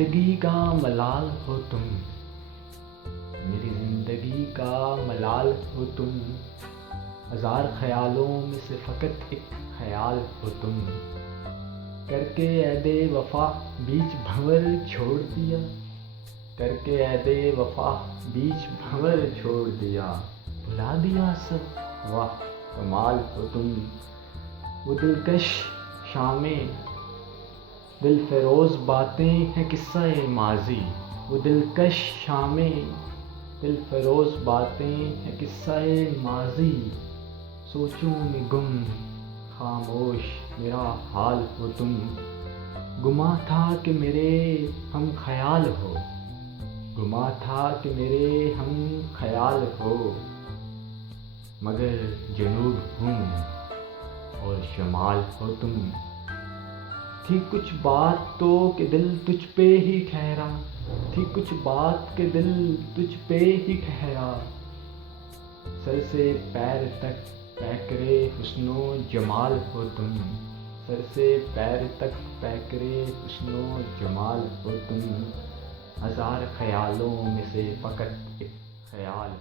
زندگی کا ملال ہو تم، میری زندگی کا ملال ہو تم، ہزار خیالوں میں سے فقط ایک خیال ہو تم، کر کے عہد وفا بیچ بھنور چھوڑ دیا، کر کے عہد وفا بیچ بھنور چھوڑ دیا، بھلا دیا سب واہ کمال ہو تم، وہ دلکش شامیں دل فروز باتیں ہیں قصہ ماضی، وہ دلکش شامیں دل فروز باتیں ہیں قصہ ماضی، سوچوں میں گم خاموش میرا حال ہو تم، گما تھا کہ میرے ہم خیال ہو، گما تھا کہ میرے ہم خیال ہو، مگر جنوب ہوں میں اور شمال ہو تم، تھی کچھ بات تو کہ دل تجھ پہ ہی ٹھہرا، تھی کچھ بات کہ دل تجھ پہ ہی ٹھہرا، سر سے پیر تک پیکرے حسن و جمال ہو تم، سر سے پیر تک پیکرے حسن و جمال ہو تم، ہزار خیالوں میں سے فقط ایک خیال